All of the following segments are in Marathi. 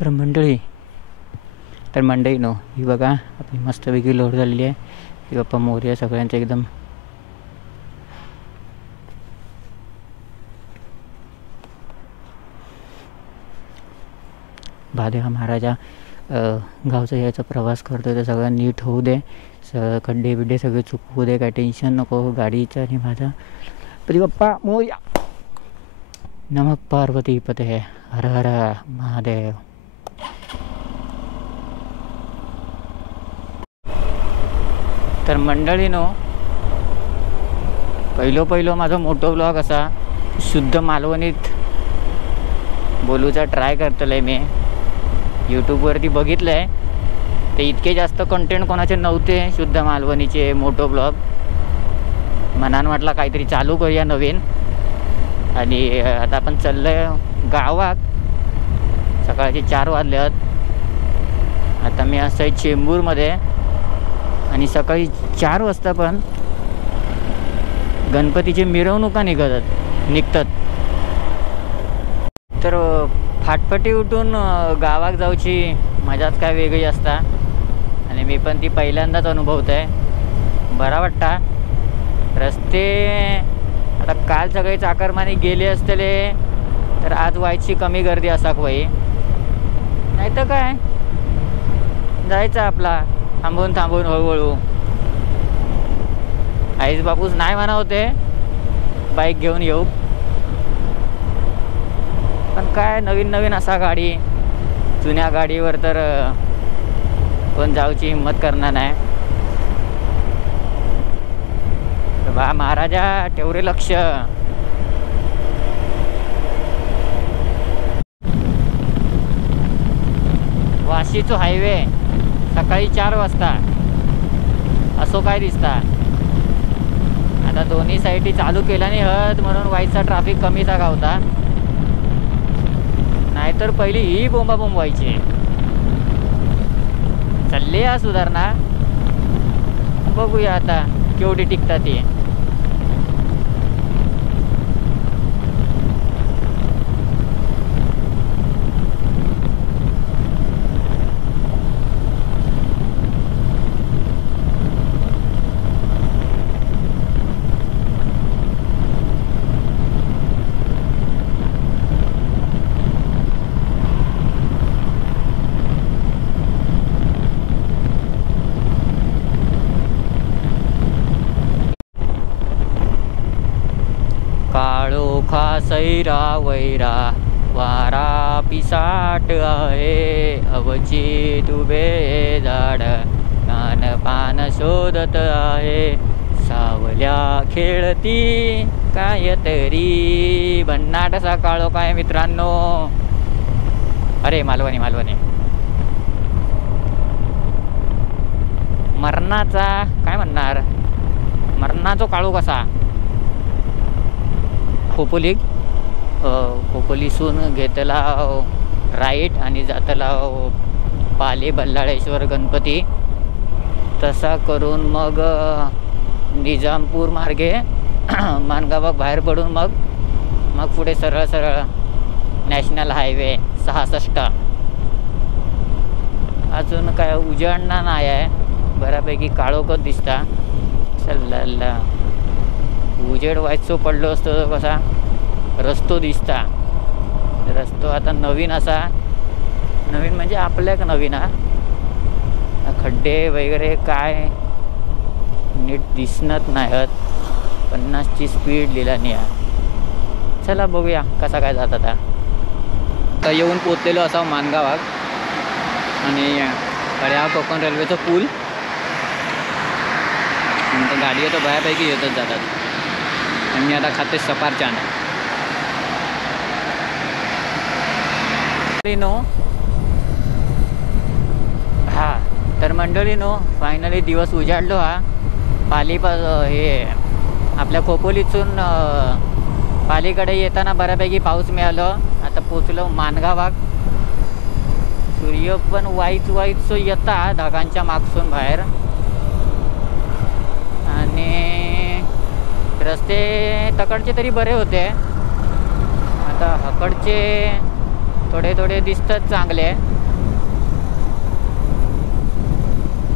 तर मंडळी नो ही बघा आपली मस्तपैकी लोड झालेली आहे. ही बाप्पा मोरया सगळ्यांचं एकदम भादेवा महाराजा गावचा यायचा प्रवास करतो तर सगळं नीट होऊ दे. खड्डे बिड्डे सगळे चुकवू दे. काय टेन्शन नको गाडीचं आणि माझा. पती बाप्पा मोरया. नमः पार्वती पते. हर हर महादेव. तर मंडळीनो पहिलो माझा मोठो ब्लॉग असा शुद्ध मालवणीत बोलूचा ट्राय करतोय मी. यूट्यूबवरती बघितलं आहे ते इतके जास्त कंटेंट कोणाचे नव्हते शुद्ध मालवणीचे मोठो ब्लॉग. मनान वाटला काहीतरी चालू करूया नवीन. आणि आता आपण चाललो आहे गावात. सकाळचे 4 वाजल्यात. आता मी असं आहे चेंबूरमध्ये आणि सकाळी 4 वाजता पण गणपतीची मिरवणुका निघतात. तर फाटफटी उठून गावात जाऊची मजाच काय वेगळी असता. आणि मी पण ती पहिल्यांदाच अनुभवत आहे. बरा वाटता. रस्ते आता काल सगळे चाकरमाने गेले असतेले तर आज व्हायची कमी गर्दी असा बाई. नाही तर काय जायचं आपला थांबून हळूहळू. आईस बापूस नाही म्हणा होते बाईक घेऊन येऊ. पण काय नवीन असा गाडी. जुन्या गाडीवर तर कोण जाऊची हिंमत करणार नाही. बा महाराजा तेवढे लक्ष. वाशीचो हायवे सकाळी 4 वाजता असो काय दिसता. आता दोन्ही साईडी चालू केल्याने हत म्हणून वाईचा ट्रॅफिक कमीचा गावता. नाहीतर पहिली ही बोंबाबोंब व्हायची. चालली या सुधारणा. बघूया आता केवढी टिकतात ती. काळोखा सैरा वैरा वारा पिसाट आहे. अवचित उभे झाड कान पान शोधत आहे. सावल्या खेळती कायतरी. भन्नाट असा काळोखा आहे मित्रांनो. अरे मालवणी मरणाचा काय म्हणणार. मरणाचा काळोख कसा. खोपोलीसून घेतला राईट आणि जातला पाले बल्लाळेश्वर गणपती. तसा करून मग निजामपूर मार्गे मानगावाक बाहेर पडून मग पुढे सरळ नॅशनल हायवे 66. अजून काय उजाडणा नाही आहे. बऱ्यापैकी काळोखच दिसता. चल्ला उजेड व्हायचो पडलो असतो कसा रस्तो दिसता. रस्तो आता नवीन असा. नवीन म्हणजे आपल्याक नवीन हा. खड्डे वगैरे काय नीट दिसत नाहीत. 50ची स्पीड लिहिला नाही. चला बघूया कसा काय जात आता. तर येऊन पोचलेलो असा मानगावात. आणि अरे हा कोकण रेल्वेचा पूल. गाडी तर बऱ्यापैकी येतच जातात. आणि मी आता खाते सफरचंद. हा तर मंडळीनो फायनली दिवस उजाडलो हा. हे आपल्या खोपोलीतून पालीकडे येताना बऱ्यापैकी पाऊस मिळालं. आता पोचलो मानगावाक. सूर्य पण वाईच येता ढगांच्या मागसून बाहेर. आणि रस्ते तकडचे तरी बरे होते. आता हकडचे थोडे थोडे दिसतात चांगले.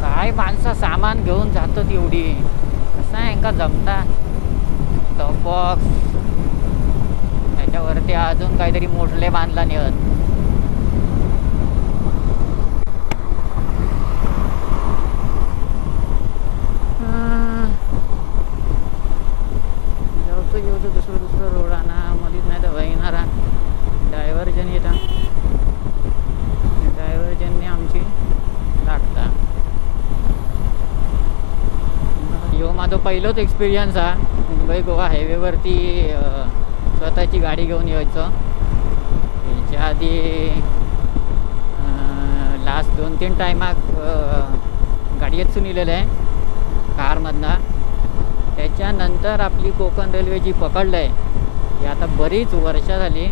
काय माणसं सामान घेऊन जातात एवढी, कसं आहे का जमता. टॉप बॉक्स त्याच्यावरती अजून काहीतरी मोठले बांधला नेहत. जेवतो दुसरं रोड आणा मध्येच, नाही तर वहिनारा डायव्हर्जन येता. डायव्हर्जनने आमची लागता. यो माझा पहिलाच एक्सपिरियन्स हा मुंबई गोवा हायवेवरती स्वतःची गाडी घेऊन यायचं. याच्या आधी लास्ट 2-3 टायमाक गाडी येतून नेलेलं आहे कारमधनं. त्याच्यानंतर आपली कोकण रेल्वे जी पकडलं आहे ती आता बरीच वर्ष झाली.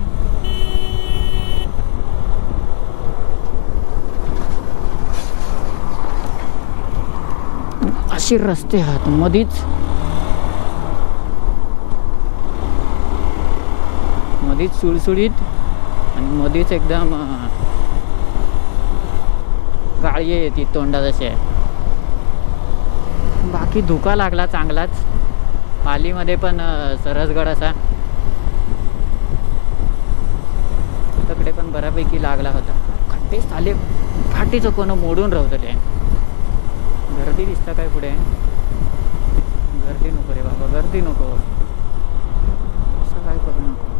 अशी रस्ते आहेत मधीच सुळसुळीत आणि मधीच एकदम गाळी येते तोंडात असे. बाकी धुका लागला चांगलाच. पालीमध्ये पण सरसगड असा तिकडे पण बऱ्यापैकी लागला होता. खड्डे चाले फाटीचं कोण मोडून राहतले. गर्दी दिसता काय पुढे? गर्दी नको रे बाबा, गर्दी नको, असं काय करू नको.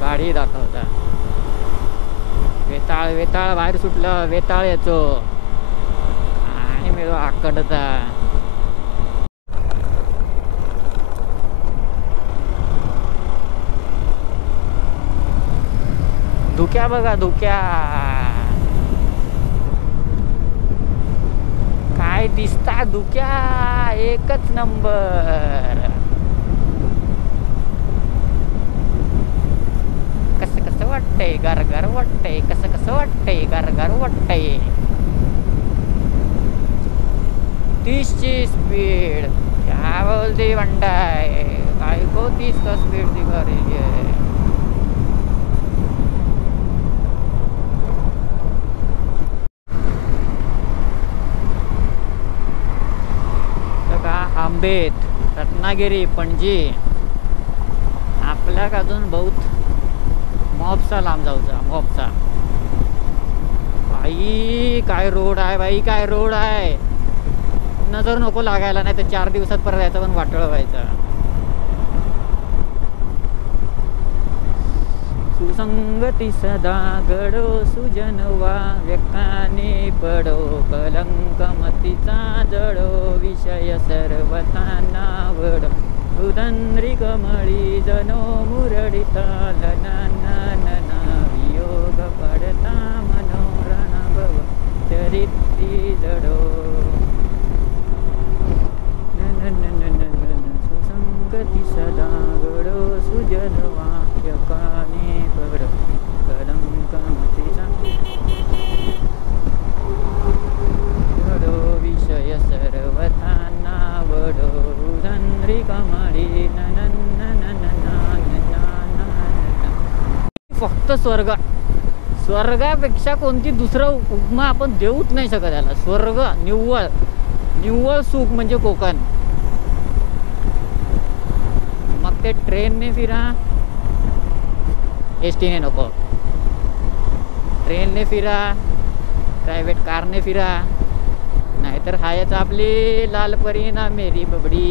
गाडी दाखवता वेताळ बाहेर सुटलं. वेताळ याचो आणि मी आकडता. धुक्या बघा, धुक्या काय दिसता. धुक्या एकच नंबर. कसं वाटतंय, गारगार वाटतंय. कसं वाटतंय, गारगार वाटतंय. 30ची स्पीड क्या बोलते बंडाय, काय को 30 का स्पीड दिखा रही है. का आंबेत, रत्नागिरी, पणजी आपल्याक अजून बहुत मोपसा लांब जाऊचा. मोपसा बाई काय रोड आहे, बाई काय रोड आहे. नजर नको लागायला, नाही तर 4 दिवसात परत यायचं पण वाटळ व्हायचं. सुसंगती सदा घडो सुजनवा, व्यक्ताने पडो कलंक मतीचा जडो, विषय सर्वता नावड उदंद्री कमळी जनो मुरडिता लना वियोग पडता मनोरण भव चरित्री जडो. सुसंगती सदा घडो सुजनवा, व्यक्ताने पडो कलंक मतीचा जडो, विषय सर्वथा नावडो उदंद्री कमळी फक्त स्वर्गापेक्षा कोणती दुसरं उपमा आपण देऊच नाही शकत याला. स्वर्ग निव्वळ सुख म्हणजे कोकण. मग ते ट्रेनने फिरा, एसटीने नको, ट्रेनने फिरा, प्रायव्हेट कारने फिरा, नाहीतर हायच आपली लालपरी ना मेरी बबडी.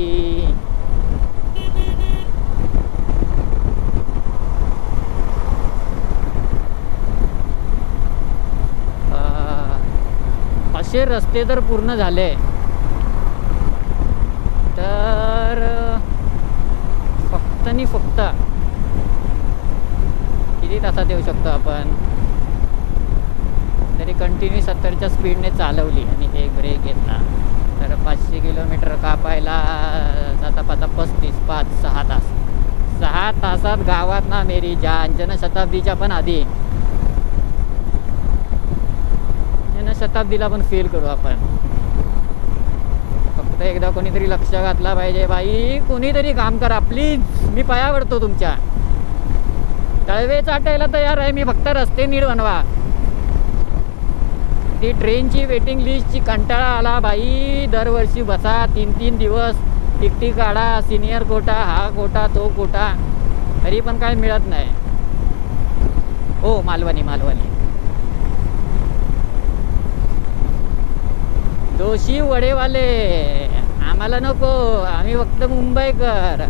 असे रस्ते जर पूर्ण झाले तर फक्त किती तासात येऊ शकतो आपण. तरी कंटिन्यू 70च्या स्पीडने चालवली आणि एक ब्रेक घेतला तर 500 किलोमीटर कापायला जाता 35 5-6 तास. 6 तासात गावात ना मेरी जान. जनशताब्दीच्या पण आधी. जनशताब्दीला पण फेल करू आपण. फक्त एकदा कोणीतरी लक्ष घातला पाहिजे. बाई कोणीतरी काम करा प्लीज. मी पाया पडतो तुमच्या. तळवे चाटायला तयार आहे मी. फक्त रस्ते नीट बनवा. ती ट्रेनची वेटिंग लिस्टची कंटाळा आला बाई. दरवर्षी बसा 3-3 दिवस टिकटी काढा. सिनियर कोटा, हा कोटा, तो कोटा, तरी पण काय मिळत नाही. हो मालवणी दोषी वडेवाले आम्हाला नको. आम्ही फक्त मुंबईकर.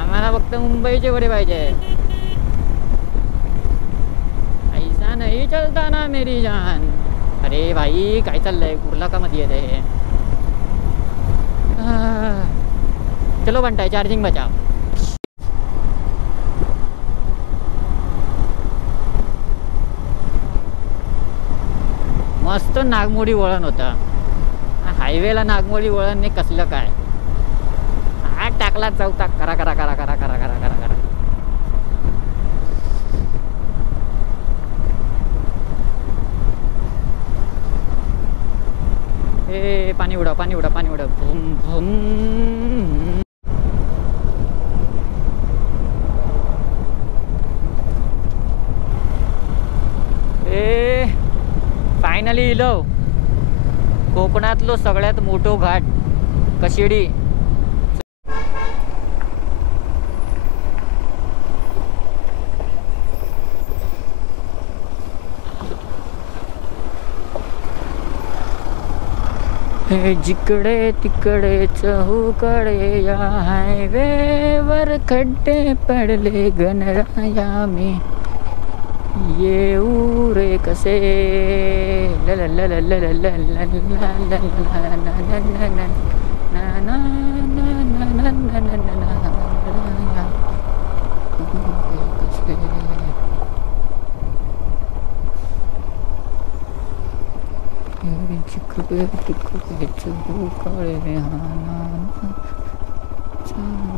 आम्हाला फक्त मुंबईचे वडे पाहिजे. ऐसा नाही चलता ना मेरी जान. अरे भाई काय चाललंय. कुर्ला का मध्ये येते. चलो बनताय चार्जिंग बचाव. मस्त नागमोडी वळण होता. हायवेला नागमोडी वळण नाही कसलं काय. हा टाकला चौथा करा करा करा करा करा करा करा करा. ए पाणी उडा पाणी उडा पाणी उडा. भूम भूम. ए फायनली इलो कोकणातलो सगळ्यात मोठो घाट कशिडी. हे जिकडे तिकडे चहूकडे या हायवेवर खड्डे पडले गणराया मी. येऊ रे कसे.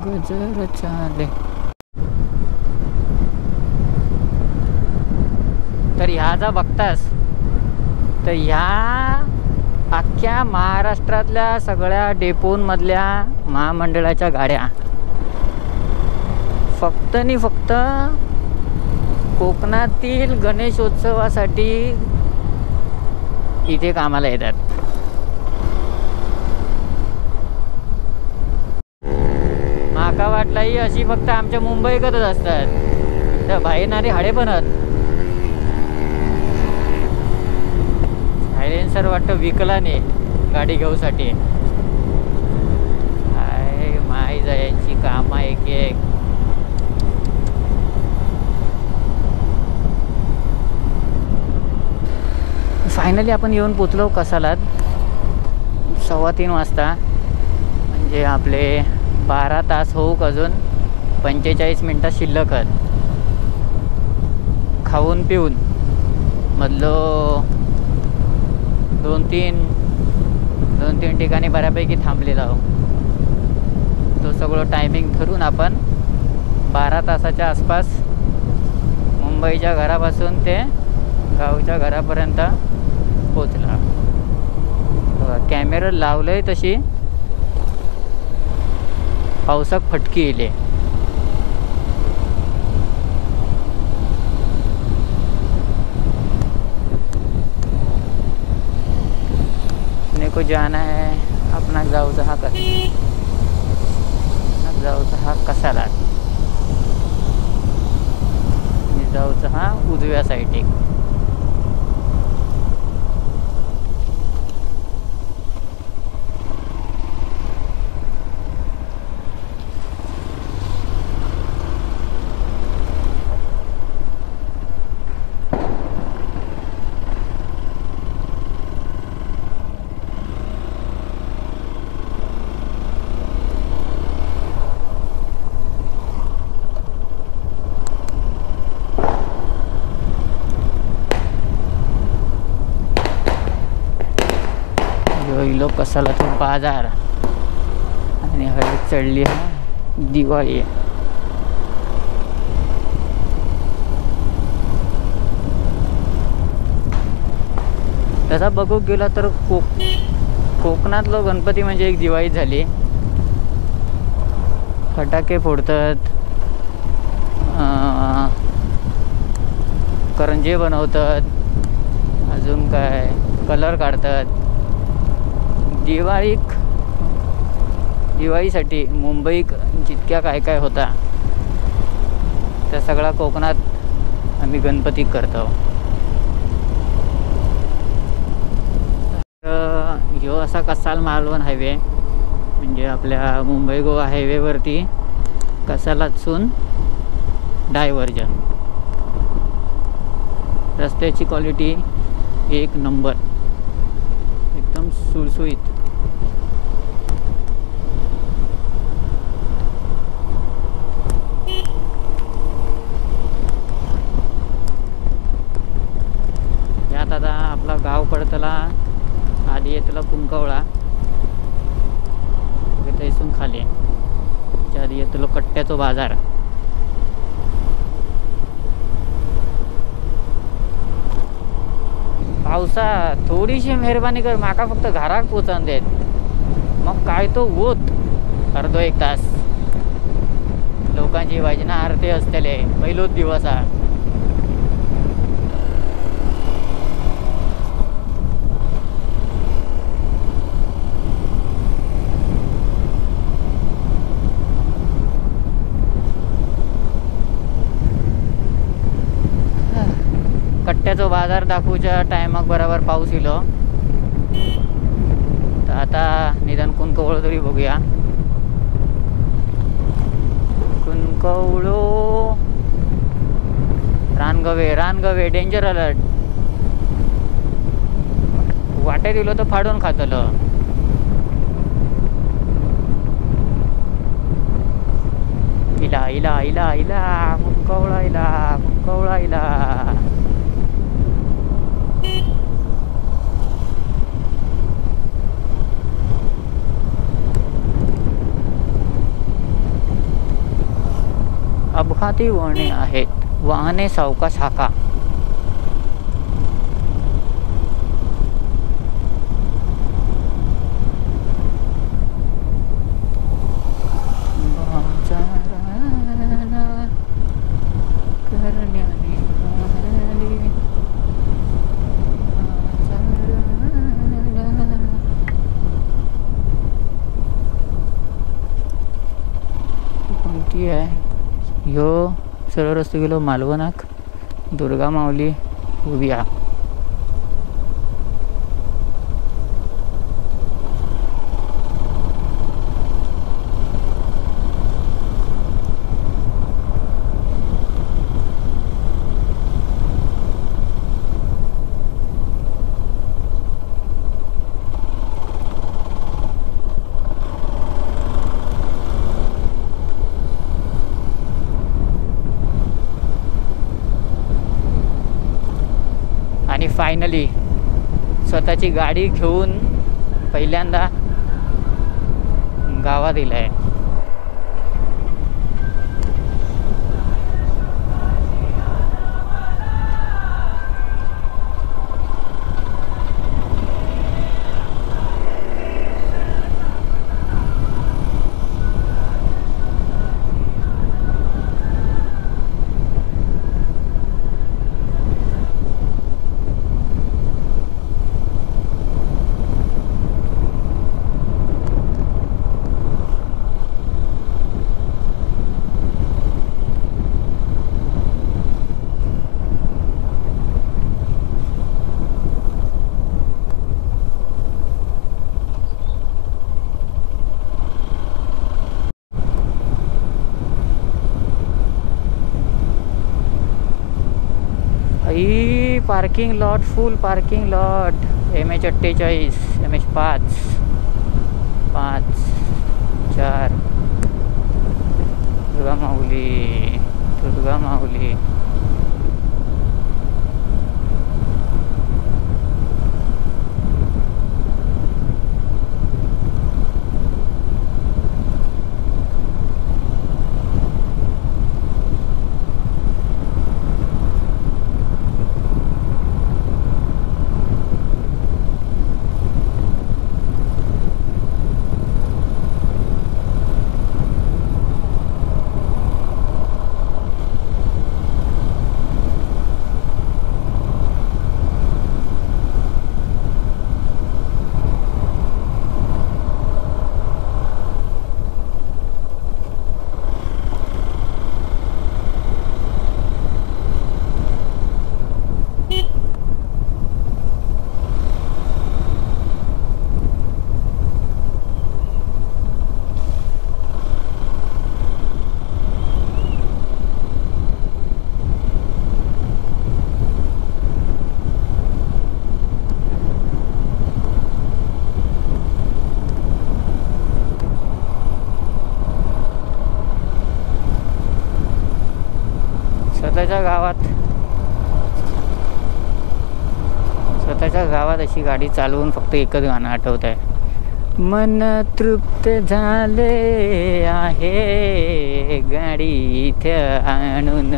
गजर चाले. तर ह्या जा बघतास तर ह्या अख्ख्या महाराष्ट्रातल्या सगळ्या डेपोंमधल्या महामंडळाच्या गाड्या फक्त आणि फक्त कोकणातील गणेशोत्सवासाठी इथे कामाला येतात. माका वाटला ही अशी फक्त आमच्या मुंबईकरच असतात. तर बाहेरणारे हाडे पण आहेत. सायलेन्सर वाटतं विकला नाही गाडी घेऊसाठी. काय माही जायची कामा एक एक. फायनली आपण येऊन पोचलो कसालात 3:15 वाजता. म्हणजे आपले 12 तास होऊक अजून 45 मिनटं शिल्लक आहेत. खाऊन पिऊन मधलो 2-3 ठिकाणी बऱ्यापैकी थांबलेलो आहोत. तो सगळं टायमिंग धरून आपण 12 तासाच्या आसपास मुंबईच्या घरापासून ते गावच्या घरापर्यंत पोचला. कॅमेरा लावलंय तशी पावसाक फटकी येले. अपने को जाना है अपना जाऊचा हा जाऊचा हा कसाला जाऊचा हा उजव्या साईड. इलो कसाला तो बाजार आणि हळद चढली आहे, दिवाळी आहे. तसा बघू गेला तर कोकणातलं गणपती म्हणजे एक दिवाळी झाली. फटाके फोडतात, करंजे बनवतात, अजून काय कलर काढतात. दिवाळीसाठी मुंबईत जितक्या काय काय होता त्या सगळा कोकणात आम्ही गणपती करतो. ह्यो असा कसाल मालवण हायवे, म्हणजे आपल्या मुंबई गोवा हायवेवरती कसालातसून डायव्हर्जन. रस्त्याची क्वालिटी एक नंबर, एकदम सुळसुळीत. यात आता आपला गाव पडतला, आधी येतला कुंकवळा, इथून खाली त्या आधी येतलो कट्ट्याचो बाजार. पावसा थोडीशी मेहरबानी कर, माका फक्त घरात पोचन देत, मग काय तो होत अर्धो एक तास. लोकांची भजना आरती असतले पहिलोच दिवस हा. कट्ट्याचो बाजार दाखवूच्या टायमाक बरोबर पाऊस इलो. तर आता निदान कुंकवळ तरी बघूया. कुंकवळो रानगवे डेंजर अलर्ट. वाटे दिलो तर फाडून खातलो. इला इला इला इला कुंकवळा इला. अपघाती वळणे आहेत, वाहने सावकाश हाका. कोणती आहे ह्यो? सरळ रस्ते गेलो मालवणाक, दुर्गा माऊली उभी आहे. आणि फायनली स्वतःची गाडी घेऊन पहिल्यांदा गावात दिलाय. ही parking lot, full parking lot. MH48, MH5, 4. Durga Mauli. स्वतःच्या गावात अशी गाडी चालवून फक्त एकच गाणं आठवत आहे, मन तृप्त झाले आहे गाडी इथे आणून.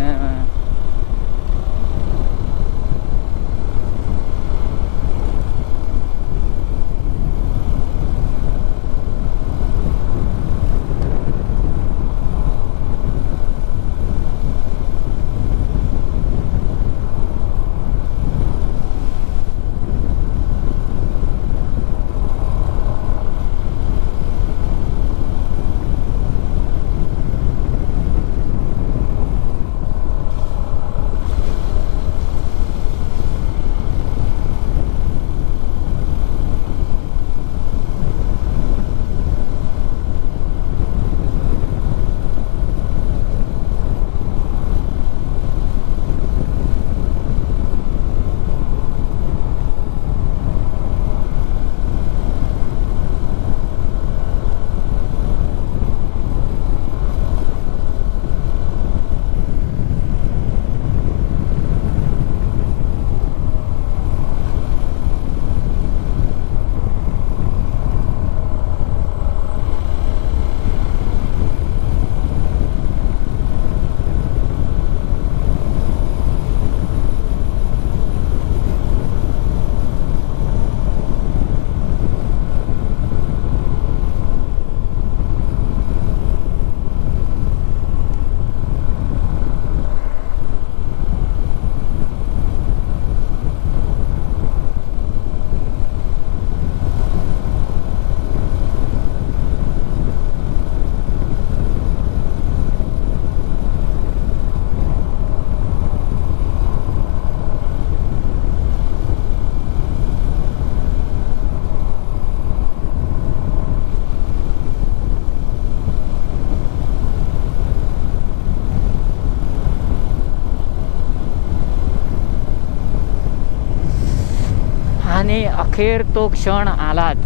आणि अखेर तो क्षण आलाच,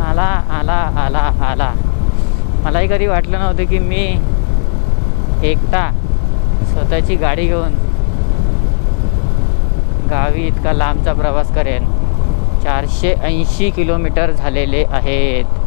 आला आला आला आला. मलाही कधी वाटलं नव्हतं की मी एकटा स्वतःची गाडी घेऊन गावी इतका लांबचा प्रवास करेन. 480 किलोमीटर झालेले आहेत.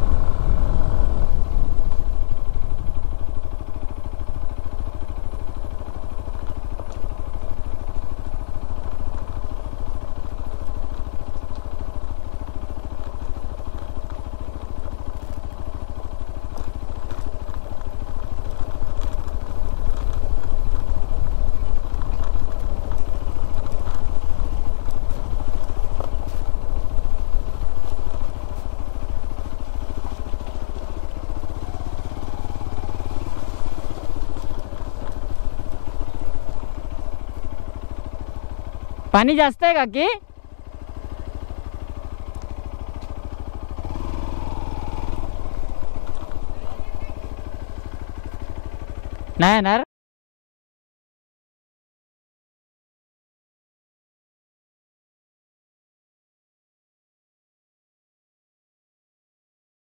पाणी जास्त आहे काकी? नाही येणार.